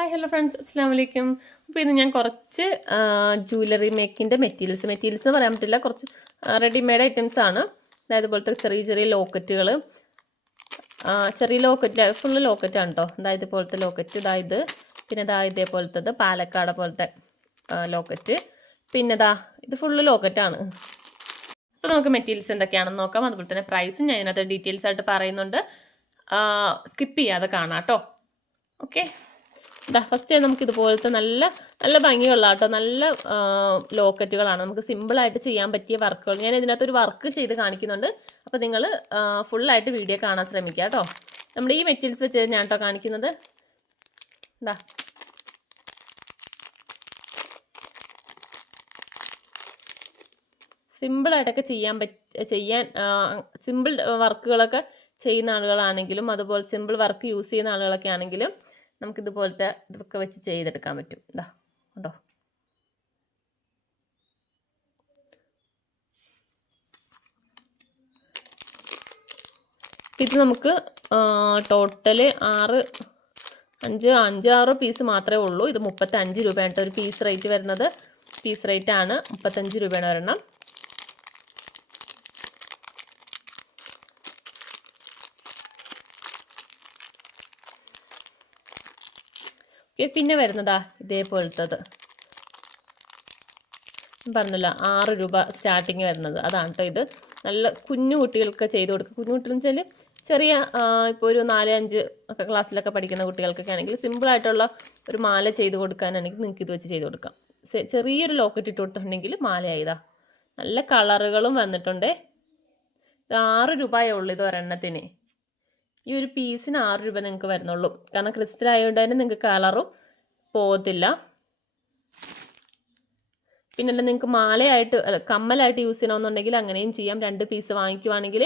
Hi hello friends അസ്സാം വലൈക്കും അപ്പോൾ ഇന്ന് ഞാൻ കുറച്ച് ജ്വല്ലറി മേക്കിന്റെ മെറ്റീരിയൽസ് മെറ്റീരിയൽസ് എന്ന് പറയാൻ പറ്റില്ല. കുറച്ച് റെഡിമെയ്ഡ് ഐറ്റംസ് ആണ്. അതായത് പോലത്തെ ചെറിയ ചെറിയ ലോക്കറ്റുകൾ ചെറിയ ലോക്കറ്റ് ഫുള്ള് ലോക്കറ്റാണ് കേട്ടോ അതായത് ഇതുപോലത്തെ ലോക്കറ്റ് ഇതായത് പിന്നെ ഇതാ ഇതേപോലത്തത് പാലക്കാട് പോലത്തെ ലോക്കറ്റ്. പിന്നെ ഇതാ ഇത് ഫുള്ള് ലോക്കറ്റാണ് അപ്പോൾ നമുക്ക് മെറ്റീരിയൽസ് എന്തൊക്കെയാണെന്ന് നോക്കാം. അതുപോലെ തന്നെ പ്രൈസും ഞാൻ ഇതിനകത്ത് ഡീറ്റെയിൽസ് ആയിട്ട് പറയുന്നുണ്ട്. സ്കിപ്പ് ചെയ്യാതെ കാണാം കേട്ടോ ഓക്കെ ഇതാ ഫസ്റ്റ് നമുക്ക് ഇതുപോലത്തെ നല്ല നല്ല ഭംഗിയുള്ള കേട്ടോ നല്ല ലോക്കറ്റുകളാണ് നമുക്ക് സിമ്പിളായിട്ട് ചെയ്യാൻ പറ്റിയ വർക്കുകൾ. ഞാൻ ഇതിനകത്ത് ഒരു വർക്ക് ചെയ്ത് കാണിക്കുന്നുണ്ട്. അപ്പോൾ നിങ്ങൾ ഫുള്ളായിട്ട് വീഡിയോ കാണാൻ ശ്രമിക്കുക കേട്ടോ. നമ്മുടെ ഈ മെറ്റീരിയൽസ് വെച്ച് ഞാൻ കേട്ടോ കാണിക്കുന്നത്. ഇതാ സിമ്പിളായിട്ടൊക്കെ ചെയ്യാൻ പറ്റ ചെയ്യാൻ സിമ്പിൾ വർക്കുകളൊക്കെ ചെയ്യുന്ന ആളുകളാണെങ്കിലും അതുപോലെ സിമ്പിൾ വർക്ക് യൂസ് ചെയ്യുന്ന ആളുകളൊക്കെ ആണെങ്കിലും നമുക്കിതുപോലത്തെ ഇതൊക്കെ വെച്ച് ചെയ്തെടുക്കാൻ പറ്റും. ഇതാ ഉണ്ടോ ഇത് നമുക്ക് ടോട്ടൽ ആറ് അഞ്ച് അഞ്ച് ആറ് പീസ് മാത്രമേ ഉള്ളൂ. ഇത് മുപ്പത്തഞ്ച് രൂപയാണ് ഒരു പീസ് റേറ്റ് വരുന്നത്. പീസ് റേറ്റ് ആണ് മുപ്പത്തഞ്ച് രൂപയാണ് ഒരെണ്ണം. പിന്നെ വരുന്നതാ ഇതേപോലത്തത്. പറഞ്ഞില്ല ആറ് രൂപ സ്റ്റാർട്ടിങ് വരുന്നത്. അതാണ് കേട്ടോ ഇത്. നല്ല കുഞ്ഞു കുട്ടികൾക്ക് ചെയ്ത് കൊടുക്കുക. കുഞ്ഞു കുട്ടികൾ വെച്ചാൽ ചെറിയ ഇപ്പോൾ ഒരു നാല് അഞ്ച് ഒക്കെ ക്ലാസ്സിലൊക്കെ പഠിക്കുന്ന കുട്ടികൾക്കൊക്കെ ആണെങ്കിൽ സിമ്പിളായിട്ടുള്ള ഒരു മാല ചെയ്ത് കൊടുക്കാനാണെങ്കിൽ നിങ്ങൾക്ക് ഇത് വെച്ച് ചെയ്ത് കൊടുക്കാം. ചെറിയൊരു ലോക്കറ്റ് ഇട്ട് കൊടുത്തിട്ടുണ്ടെങ്കിൽ മാലയായതാ. നല്ല കളറുകളും വന്നിട്ടുണ്ട്. ഇത് ആറ് രൂപയേ ഉള്ളൂ ഇത് ഒരെണ്ണത്തിന് ഈ ഒരു പീസിന് ആറ് രൂപ നിങ്ങൾക്ക് വരുന്നുള്ളൂ. കാരണം ക്രിസ്റ്റൽ ആയതുകൊണ്ട് തന്നെ നിങ്ങൾക്ക് കളറും പോകത്തില്ല. പിന്നല്ല നിങ്ങൾക്ക് മാലയായിട്ട് കമ്മലായിട്ട് യൂസ് ചെയ്യണമെന്നുണ്ടെങ്കിൽ അങ്ങനെയും ചെയ്യാം. രണ്ട് പീസ് വാങ്ങിക്കുവാണെങ്കിൽ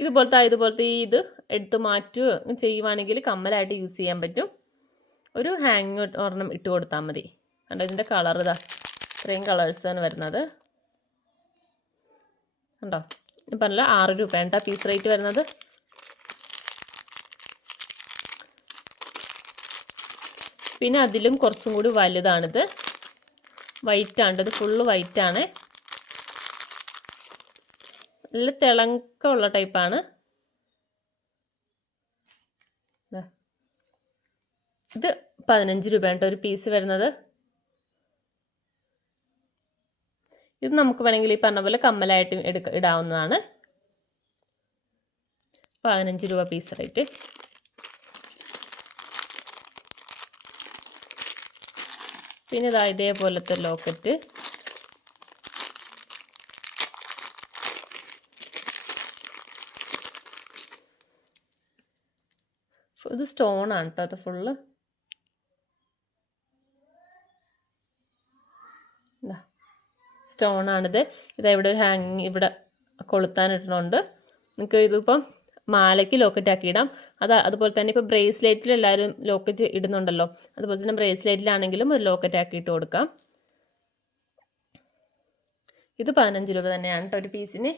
ഇതുപോലത്തെ ഇതുപോലത്തെ ഈ ഇത് എടുത്ത് മാറ്റുക ചെയ്യുവാണെങ്കിൽ കമ്മലായിട്ട് യൂസ് ചെയ്യാൻ പറ്റും. ഒരു ഹാങ് ഒരെണ്ണം ഇട്ട് കൊടുത്താൽ മതി. കണ്ടോ ഇതിന്റെ കളർ ഇതാ. ഇത്രയും കളേഴ്സ് ആണ് വരുന്നത്. കണ്ടോ? പറഞ്ഞല്ലോ ആറ് രൂപ കേട്ടോ പീസ് റേറ്റ് വരുന്നത്. പിന്നെ അതിലും കുറച്ചും കൂടി വലുതാണിത്. ആണ് ഇത് ഫുള്ള് ആണ്. നല്ല തിളക്കമുള്ള ടൈപ്പാണ് ഇത് പതിനഞ്ച് രൂപയാണ് ഒരു പീസ് വരുന്നത്. ഇത് നമുക്ക് വേണമെങ്കിൽ ഈ പറഞ്ഞ പോലെ കമ്മലായിട്ട് എടുക്ക ഇടാവുന്നതാണ്. പതിനഞ്ച് രൂപ പീസ് റേറ്റ് പിന്നെ ഇതാ ഇതേപോലത്തെ ലോക്കറ്റ്. ഇത് സ്റ്റോൺ ആണ് കേട്ടോ അത് ഫുള്ള്. സ്റ്റോൺ ആണിത്. ഇത് ഇവിടെ ഒരു ഹാങ് ഇവിടെ കൊളുത്താനിട്ടുണ്ട് നിങ്ങൾക്ക് ഇതിപ്പം മാലയ്ക്ക് ലോക്കറ്റ് ആക്കി ഇടാം. അത് അതുപോലെ തന്നെ ഇപ്പോൾ ബ്രേസ്ലെറ്റിൽ എല്ലാവരും ലോക്കറ്റ് ഇടുന്നുണ്ടല്ലോ. അതുപോലെ തന്നെ ബ്രേസ്ലെറ്റിലാണെങ്കിലും ഒരു ലോക്കറ്റ് ആക്കി ഇട്ട് കൊടുക്കാം. ഇത് പതിനഞ്ച് രൂപ തന്നെയാണ് കേട്ടോ ഒരു പീസിന്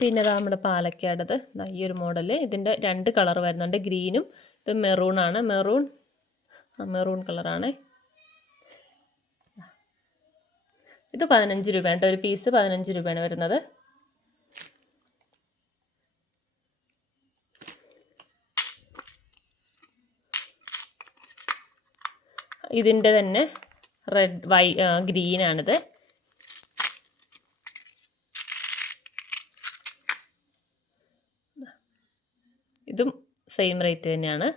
പിന്നെ അതാ നമ്മുടെ പാലക്കാടത് ഈ ഒരു മോഡൽ ഇതിന്റെ രണ്ട് കളർ വരുന്നുണ്ട്. ഗ്രീനും ഇത് മെറൂൺ ആണ്. മെറൂൺ മെറൂൺ കളറാണ് ഇത് പതിനഞ്ച് രൂപയാണ് ഒരു പീസ് പതിനഞ്ച് രൂപയാണ് വരുന്നത്. ഇതിന്റെ തന്നെ റെഡ് വൈ ഗ്രീനാണിത് ഇതും സെയിം റേറ്റ് തന്നെയാണ്.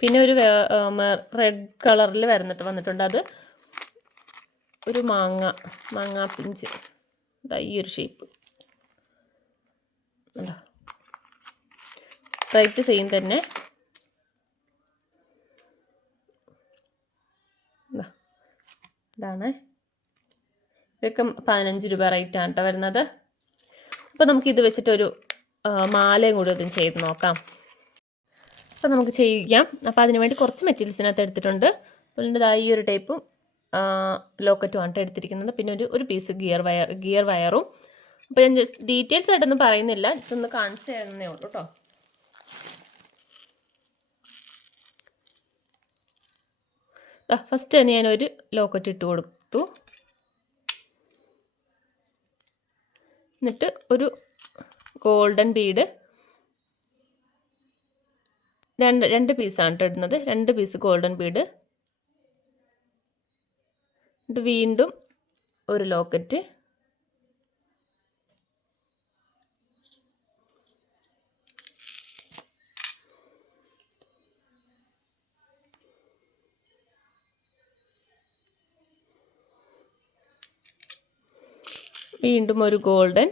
പിന്നെ ഒരു റെഡ് കളറിൽ വരുന്നിട്ട് വന്നിട്ടുണ്ട്. അത് ഒരു മാങ്ങ മാങ്ങാ പിഞ്ച്. ഇതാ ഈ ഒരു ഷേപ്പ് റൈറ്റ് സെയിം തന്നെ. ഇതാണ്. ഇതൊക്കെ പതിനഞ്ച് രൂപ റേറ്റ് ആണ് കേട്ടോ വരുന്നത് അപ്പോൾ ഇത് വെച്ചിട്ടൊരു മാലയും കൂടി ഒന്നും ചെയ്ത് നോക്കാം. അപ്പോൾ നമുക്ക് ചെയ്യിക്കാം. അപ്പോൾ അതിന് വേണ്ടി കുറച്ച് മെറ്റീരിയൽസിനകത്ത് എടുത്തിട്ടുണ്ട്. ദാ ഈ ഒരു ടൈപ്പും ലോക്കറ്റുമാണ് എടുത്തിരിക്കുന്നത്. പിന്നെ ഒരു ഒരു പീസ് ഗിയർ വയർ ഗിയർ വയറും അപ്പോൾ ഞാൻ ജസ്റ്റ് ഡീറ്റെയിൽസ് ആയിട്ടൊന്നും പറയുന്നില്ല. ജസ്റ്റ് ഒന്ന് കാണിച്ചു തരുന്നേ ഉള്ളൂ കേട്ടോ ഫസ്റ്റ് തന്നെ ഞാനൊരു ലോക്കറ്റ് ഇട്ട് കൊടുത്തു. എന്നിട്ട് ഒരു ഗോൾഡൻ ബീഡ് രണ്ട് രണ്ട് പീസാണ് കേട്ടോ ഇടുന്നത്. രണ്ട് പീസ് ഗോൾഡൻ ബീഡ് വീണ്ടും ഒരു ലോക്കറ്റ് വീണ്ടും ഒരു ഗോൾഡൻ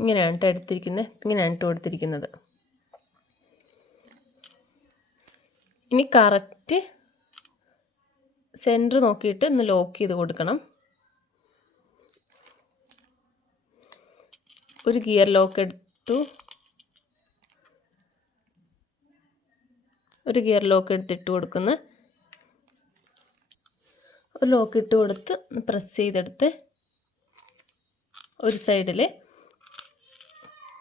ഇങ്ങനെയാണ് കേട്ടോ എടുത്തിരിക്കുന്നത് ഇങ്ങനെയാണ് ഇട്ട് കൊടുത്തിരിക്കുന്നത് ഇനി കറക്റ്റ് സെന്റർ നോക്കിയിട്ട് ഒന്ന് ലോക്ക് ചെയ്ത് കൊടുക്കണം. ഒരു ഗിയർ ലോക്ക് എടുത്തു. ഒരു ഗിയർ ലോക്ക് എടുത്തിട്ട് കൊടുക്കുന്നു. ഒരു ലോക്ക് ഇട്ട് കൊടുത്ത് പ്രസ് ചെയ്തെടുത്ത് ഒരു സൈഡിൽ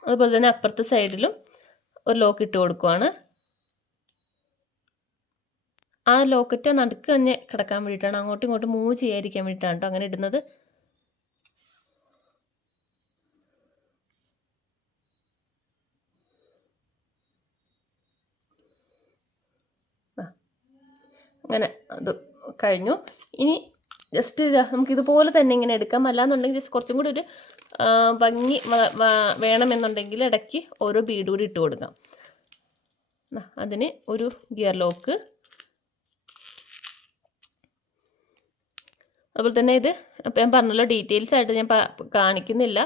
അതുപോലെ തന്നെ അപ്പുറത്തെ സൈഡിലും ഒരു ലോക്ക് ഇട്ട് കൊടുക്കുവാണ്. ആ ലോക്കറ്റ് നടുക്ക് തന്നെ കിടക്കാൻ വേണ്ടിയിട്ടാണ്. അങ്ങോട്ടും ഇങ്ങോട്ടും മൂവ് ചെയ്യാതിരിക്കാൻ വേണ്ടിയിട്ടാണ് കേട്ടോ അങ്ങനെ ഇടുന്നത്. അങ്ങനെ അത് കഴിഞ്ഞു. ഇനി ജസ്റ്റ് നമുക്ക് ഇതുപോലെ തന്നെ ഇങ്ങനെ എടുക്കാം. അല്ലാന്നുണ്ടെങ്കിൽ ജസ്റ്റ് കുറച്ചും കൂടി ഒരു ഭംഗി വേണമെന്നുണ്ടെങ്കിൽ ഇടയ്ക്ക് ഓരോ ബീഡ് കൂടി ഇട്ട് കൊടുക്കാം. അതിന് ഒരു ഗിയർ ലോക്ക് അതുപോലെ തന്നെ ഇത് അപ്പോൾ ഞാൻ പറഞ്ഞല്ലോ ഡീറ്റെയിൽസ് ആയിട്ട് ഞാൻ കാണിക്കുന്നില്ല.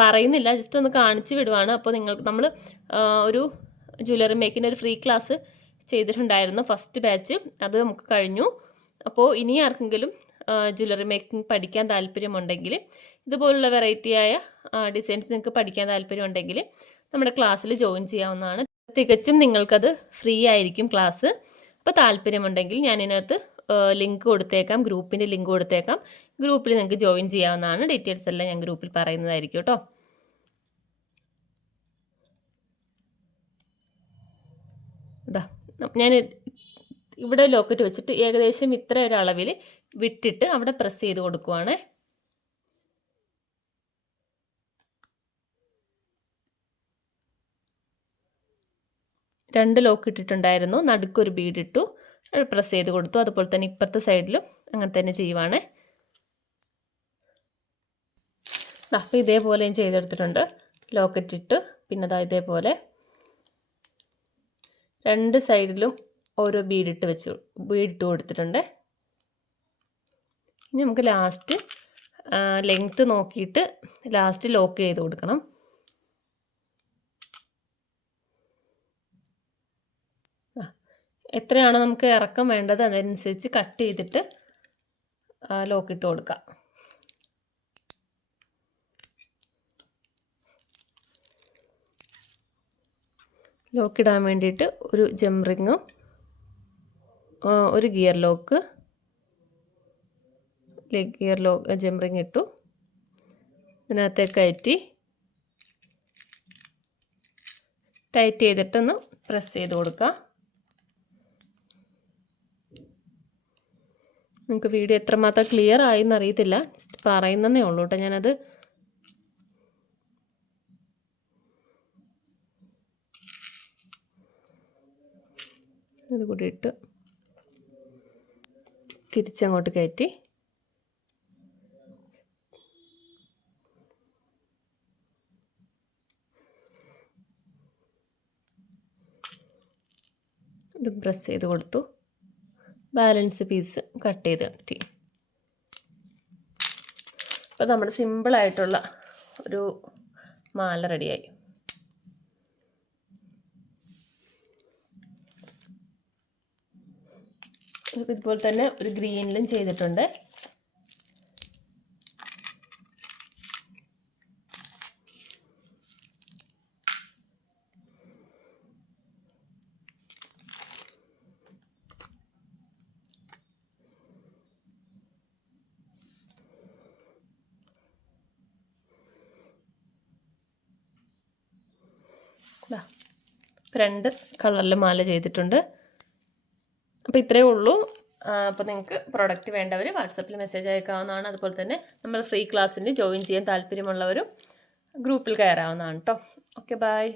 പറയുന്നില്ല ജസ്റ്റ് ഒന്ന് കാണിച്ച് വിടുവാണ്. അപ്പോൾ നിങ്ങൾക്ക് നമ്മൾ ഒരു ജ്വല്ലറി മേക്കിന്റെ ഒരു ഫ്രീ ക്ലാസ് ചെയ്തിട്ടുണ്ടായിരുന്നു ഫസ്റ്റ് ബാച്ച് അത് നമുക്ക് കഴിഞ്ഞു. അപ്പോൾ ഇനി ആർക്കെങ്കിലും ജ്വല്ലറി മേക്കിംഗ് പഠിക്കാൻ താല്പര്യമുണ്ടെങ്കിൽ ഇതുപോലുള്ള വെറൈറ്റിയായ ഡിസൈൻസ് നിങ്ങൾക്ക് പഠിക്കാൻ താല്പര്യമുണ്ടെങ്കിൽ നമ്മുടെ ക്ലാസ്സിൽ ജോയിൻ ചെയ്യാവുന്നതാണ്. തികച്ചും നിങ്ങൾക്കത് ഫ്രീ ആയിരിക്കും ക്ലാസ് അപ്പോൾ താല്പര്യമുണ്ടെങ്കിൽ ഞാനിതിനകത്ത് ലിങ്ക് കൊടുത്തേക്കാം ഗ്രൂപ്പിന്റെ ലിങ്ക് കൊടുത്തേക്കാം. ഗ്രൂപ്പിൽ നിങ്ങൾക്ക് ജോയിൻ ചെയ്യാവുന്നതാണ്. ഡീറ്റെയിൽസ് എല്ലാം ഞാൻ ഗ്രൂപ്പിൽ പറയുന്നതായിരിക്കും കേട്ടോ. ഇതാ ഞാൻ ഇവിടെ ലോക്കറ്റ് വെച്ചിട്ട് ഏകദേശം ഇത്ര ഒരു അളവിൽ വിട്ടിട്ട് അവിടെ പ്രസ് ചെയ്ത് കൊടുക്കുവാണ്. രണ്ട് ലോക്ക് ഇട്ടിട്ടുണ്ടായിരുന്നു. നടുക്കൊരു ബീഡ് ഇട്ടു പ്രസ് ചെയ്ത് കൊടുത്തു. അതുപോലെ തന്നെ ഇപ്പുറത്തെ സൈഡിലും അങ്ങനെ തന്നെ ചെയ്യുവാണ്. അപ്പോൾ ഇതേപോലെ ഞാൻ ചെയ്തെടുത്തിട്ടുണ്ട്. ലോക്കറ്റ് ഇട്ട്. പിന്നെ അതാ ഇതേപോലെ രണ്ട് സൈഡിലും ഓരോ ബീഡിട്ട് വെച്ച് ബീഡിട്ട് കൊടുത്തിട്ടുണ്ട്. ഇനി നമുക്ക് ലാസ്റ്റ് ലെങ്ത്ത് നോക്കിയിട്ട് ലാസ്റ്റ് ലോക്ക് ചെയ്ത് കൊടുക്കണം. എത്രയാണ് നമുക്ക് ഇറക്കം വേണ്ടത് അതനുസരിച്ച് കട്ട് ചെയ്തിട്ട് ലോക്കിട്ട് കൊടുക്കുക ലോക്കിടാൻ വേണ്ടിയിട്ട് ഒരു ജംറിങ്ങും ഒരു gear lock gear low jump ring ഇട്ടു. ഇതിനകത്തേക്ക് കയറ്റി ടൈറ്റ് ചെയ്തിട്ടൊന്ന് പ്രസ് ചെയ്ത് കൊടുക്കാം. നിങ്ങൾക്ക് വീഡിയോ എത്രമാത്രം ക്ലിയർ ആയി എന്നറിയത്തില്ല പറയുന്നതേ ഉള്ളൂ കേട്ടോ ഞാനത്. ഇത് ഇട്ട് തിരിച്ചങ്ങോട്ട് കയറ്റി. ഇത് പ്രസ് ചെയ്ത് കൊടുത്തു. ബാലൻസ് പീസ് കട്ട് ചെയ്ത് മാറ്റി അപ്പോൾ നമ്മുടെ സിമ്പിളായിട്ടുള്ള ഒരു മാല റെഡിയായി. ഇതുപോലെ തന്നെ ഒരു ഗ്രീനിലും ചെയ്തിട്ടുണ്ട്. ദാ, രണ്ട് കളറിൽ മാല ചെയ്തിട്ടുണ്ട്. അപ്പോൾ ഇത്രയേ ഉള്ളൂ. അപ്പോൾ നിങ്ങൾക്ക് പ്രോഡക്റ്റ് വേണ്ടവർ വാട്സപ്പിൽ മെസ്സേജ് അയക്കാവുന്നതാണ്. അതുപോലെ തന്നെ നമ്മൾ ഫ്രീ ക്ലാസ്സിന് ജോയിൻ ചെയ്യാൻ താല്പര്യമുള്ളവരും ഗ്രൂപ്പിൽ കയറാവുന്നതാണ് കേട്ടോ ഓക്കെ ബൈ